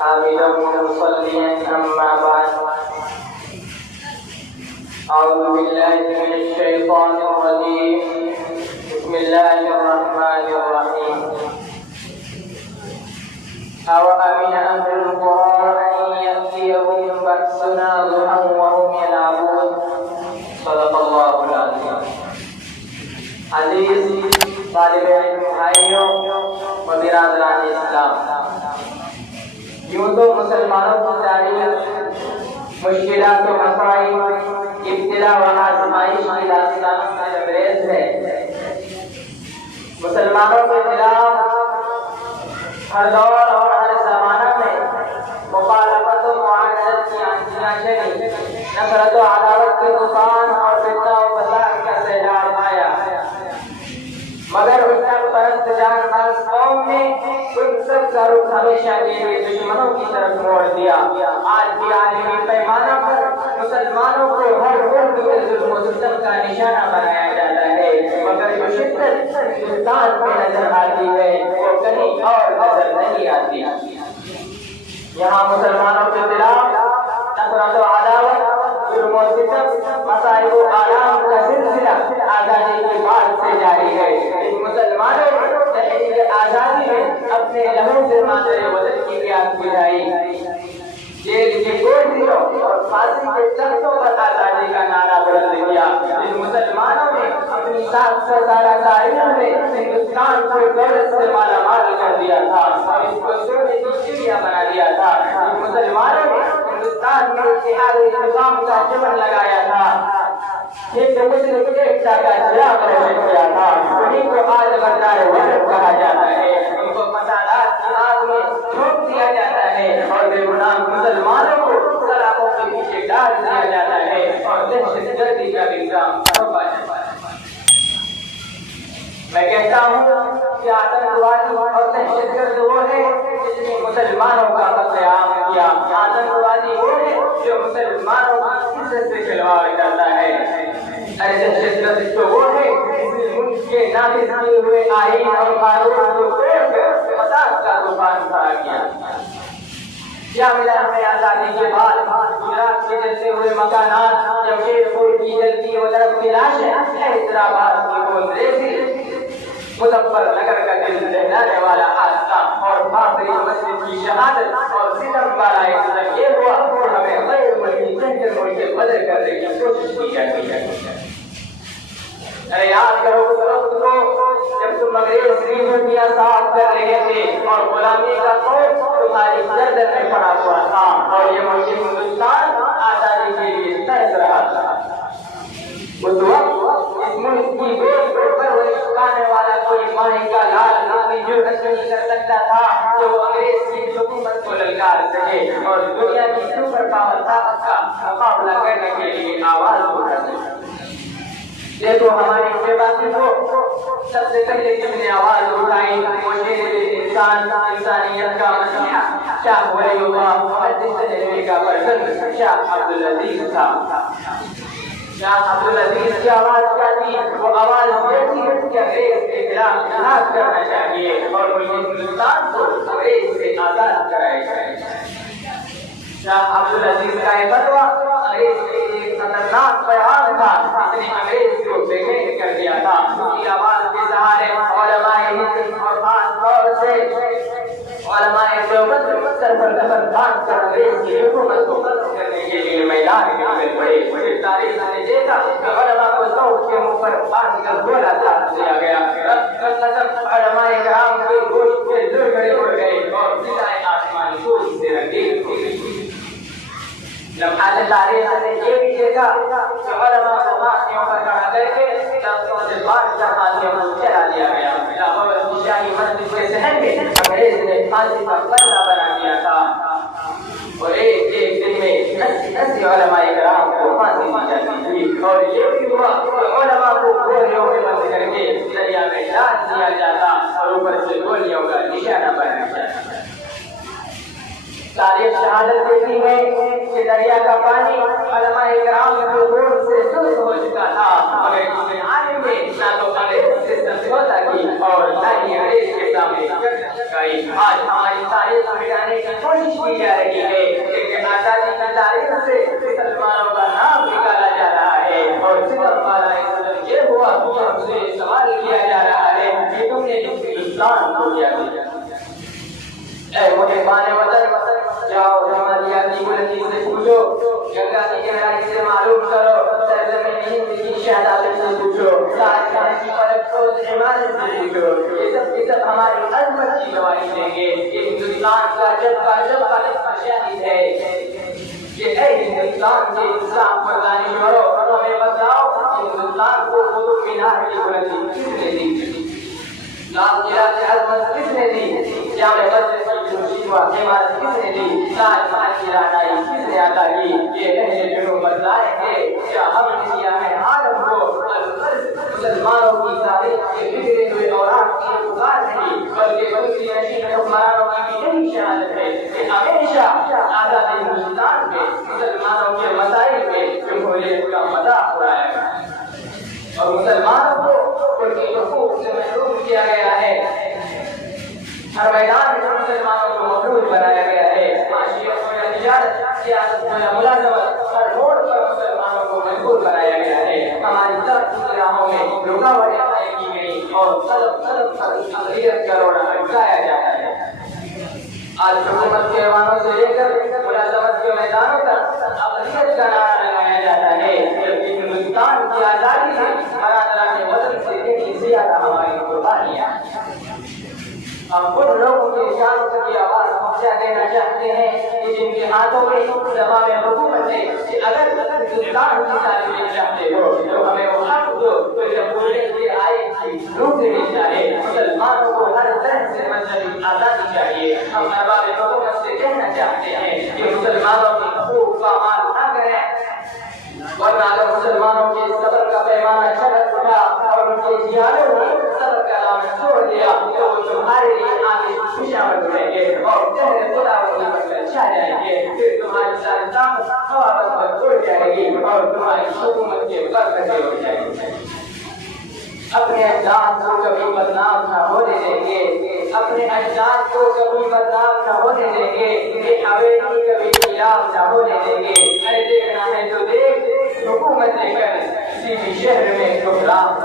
حامدا مصليا أما بعد. أعوذ بالله من الشيطان الرجيم. بسم الله الرحمن الرحيم. أوأمن أهل القرى أن يأتيهم بأسنا ضحى وهم يلعبون. صدق الله العظيم. عزیز طالب علم بھائیوں و برادران اسلام، یوں تو مسلمانوں کی تاریخ مشکلات و مسائل، ابتلا و آزمائش کی داستانوں سے لبریز ہے. مسلمانوں کے خلاف ہر دور اور ہر زمانہ میں مخالفت و معاندت کی آنچیاں چلی، نفرت و عداوت کے طوفان اور فتنہ و فساد کا سیلاب آیا، مگر حجت پرست جان باز قوم نے ان سب کا رخ ہمیشہ کے لیے دشمنوں کی طرف موڑ دیا. آج بھی عالمی پیمانہ پر مسلمانوں کو ہر ملک میں ظلم و ستم کا نشانہ بنایا جاتا ہے، مگر جو شدت ہندوستان میں نظر آتی ہے وہ کہیں اور نظر نہیں آتی. یہاں مسلمانوں کے خلاف نفرت و عداوت، ظلم و ستم، مصائب و آلام کا سلسلہ آزادی کے بعد سے جاری ہے. ان مسلمانوں نے تحریک آزادی میں اپنے لہو سے مادر وطن کی پیاس بجھائی، جیل کی گولیوں اور پھانسی کے تختوں پر آزادی کا نعرہ بلند کیا. ان مسلمانوں نے اپنی 700 سالہ تاریخ میں ہندوستان کو دولت سے مالا مال کر دیا تھا اور اس کو سونے کی چڑیا بنا دیا تھا. ان مسلمانوں نے ہندوستان میں اتحاد نظام کا چمن لگایا تھا، ایک مسلم ایکتا کا چراغ روشن کیا تھا. انہیں کو آج بردار وطن کہا جاتا ہے. ان کو فسادات کی آگ میں جھونک دیا جاتا ہے اور بے گناہ مسلمانوں کو سلاخوں کے پیچھے ڈال دیا جاتا ہے اور دہشت گردی کا الزام تھوپا جاتا ہے. میں کہتا ہوں کہ آتنکوادی اور دہشت گرد وہ ہے جس نے مسلمانوں کا قتل عام کیا. آتنکوادی وہ ہے جو مسلمانوں کی عزت سے کھلواڑ کرتا ہے. دہشت گرد تو وہ ہے جس نے ملک کے نافذ کیے ہوئے آئین اور قانون کو توڑ کر فساد کا طوفان کھڑا کیا. کیا ملا ہمیں آزادی کے بعد؟ گجرات کے جلتے ہوئے مکانات، جمشید پور کی جلتی و طرف کی لاشیں، حیدرآباد کی گودریزی، مظفر نگر کا دل دہلانے والا حادثہ اور بابری مسجد کی شہادت اور ستم والا ایک یہ ہوا کہ ہمیں غیر ملکی جنگل ملک بدل کرنے کی کوشش کی جاتی ہے. ارے یاد کرو اس وقت کو جب تم انگریز کی دنیا صاف کر رہے تھے اور غلامی کا خوف تمہاری گردن میں پڑا ہوا تھا اور یہ ملک ہندوستان آزادی کے لیے ترس رہا تھا. اس وقت اس ملک کی گود پر پرورش پانے والا کوئی ماہی کا لال اپنی جرأت نہیں کر سکتا تھا کہ وہ انگریز کی حکومت کو للکار سکے اور دنیا کی سپر پاور طاقت کا مقابلہ کرنے کے لیے آواز اٹھا سکے. دیکھو ہماری بے باسی کو سب سے پہلے جس نے آواز اٹھائی وہ شیر انسان، انسانیت کا مسیحا شاہ ولی اللہ محدث دہلوی کا فرزند شاہ عبدالعزیز تھا. شاہ عبدالعزیز کی آواز کیا تھی؟ وہ آواز یہ تھی کہ انگریز کے خلاف جہاد کرنا چاہیے اور ملک ہندوستان کو انگریز سے آزاد کرایا جائے. شاہ عبدالعزیز کا یہ فتویٰ انگریز کے لیے ایک خطرناک پیغام تھا جس نے انگریز کو بے چین کر دیا تھا. اس کی آواز کے سہارے علماء ہند اور خاص طور سے علماء دیوبند سر پر دفن باندھ کر انگریز کی حکومت کو ختم کرنے کے لیے میدان میں نکل پڑے. پھر تاریخ نے دیکھا کہ علماء کو سوٹ کے منہ پر باندھ کر گولا داغ دیا گیا. علماء کرام کے گوشت کے زرگڑے اڑ گئے اور فضائے آسمانی سوز سے رنگین ہو گئی. لمحات تاریخ نے یہ بھی دیکھا کہ علماء کو پھانسیوں پر کھڑا کر کے لفظوں سے بادشاہ پھانسیوں کو چلا دیا گیا. لاہور کی شاہی مسجد کے صحن میں انگریز نے پھانسی کا پردہ بنا دیا تھا اور ایک دن میں 80 علماء کرام کو پھانسی دی جاتی تھی. اور یہ بھی ہوا کہ علماء کو گولیوں میں بند کر کے دریا میں ڈال دیا جاتا اور اوپر سے گولیوں کا نشانہ بنایا جاتا. تاریخ شہادت دیتی ہے کہ دریا کا پانی علماء کرام کے خون سے سرخ ہو چکا تھا، مگر اس میں آنے میں نہ تو انگریز سے سمجھوتا کی اور نہ ہی انگریز کے سامنے کا گئی. آج ہماری تاریخ مٹانے کی کوشش کی جا رہی ہے, لیکن آزادی کی تاریخ سے مسلمانوں کا نام نکالا جا رہا ہے. اور صرف یہ ہوا کہ ہم سے سوال کیا جا رہا ہے کہ تم نے ہندوستان کو کیا دیا. اے محبان وطن, جاؤ جمالیاتی بلندی سے پوچھو, گنگا کی گہرائی سے معلوم کرو, سرزمین ہند کی شہزادی سے پوچھو, تاج محل کی فلک عمارت سے پوچھو. یہ سب ہماری عظمت کی گواہی دیں گے. یہ ہندوستان کا جذبہ شاہد ہے. یہ اے ہندوستان کے اسلام پر دانشورو, ہمیں بتاؤ ہندوستان کو قطب مینار کی بلندی کس نے دی؟ لال قلعہ کی عظمت کس نے دی؟ جامع مسجد کی مصیبہ عمارت کس نے دی؟ تاج محل کی رہنائی کس نے عطا کی؟ یہ اہل جنوب بتلائیں گے کیا ہم نے دیا ہے عالم کو مسلمانوں کی تاریخ کے بگڑے ہوئے دوران کی پکار نہیں, بلکہ دوسری نشین حکمرانوں کی بھی یہی شہادت ہے کہ ہمیشہ آزاد ہندوستان میں مسلمانوں کے مسائل میں جمہوریت کا مذاق اڑایا گیا اور مسلمانوں کو ان کی حقوق سے محروم کیا گیا ہے. ہر میدان میں مسلمانوں کو مقبول بنایا گیا ہے. معاشیت میں تجارت, سیاست میں ملازمت, ہر موڑ پر مسلمانوں کو مجبور بنایا گیا ہے. ہماری ترقی کی راہوں میں رکاوٹیں قائم کی گئی اور طلب پر اقلیت کا روڑا اٹکایا جاتا ہے. آج حکومت کے ایوانوں سے لے کر ملازمت کے میدانوں تک اقلیت کا نعرہ لگایا جاتا ہے. لیکن ہندوستان کی آزادی سے برادران وطن سے کہیں زیادہ ہماری قربانیاں. ہم ان لوگوں کے شان کی آواز پہنچا دینا چاہتے ہیں کہ جن کے ہاتھوں میں زبان حکومت ہے کہ اگر ہندوستان کی تعلیم چاہتے ہو تو ہمیں وہ حق دو تو جب بولنے کے آئے کی روکنی چاہے. مسلمانوں کو ہر طرح سے مذہبی آزادی چاہیے. ہم ارباب حکومت سے کہنا چاہتے ہیں کہ مسلمانوں کی حقوق کا مال نہ کریں, ورنہ اگر مسلمانوں کے صبر کا پیمانہ چھلک اٹھا اور ان کے جیالوں نے صبر کا دامن چھوڑ دیا تو وہ تمہارے لیے آگے پشاور اٹھیں گے اور چہرے خدا وہی پر چھا جائیں گے. پھر تمہاری ساری طاقت ہوا پر اڑ جائے گی اور تمہاری حکومت کے برکتیں اڑ جائیں گی. اپنے اجداد کو کبھی بدنام نہ ہونے دیں گے, اپنے اجداد کو کبھی بدنام نہ ہونے دیں گے. یہ حویلی کبھی نیام نہ ہونے دیں گے. ارے دیکھنا ہے تو دیکھ, حکومت لے کر کسی بھی شہر میں پروگرام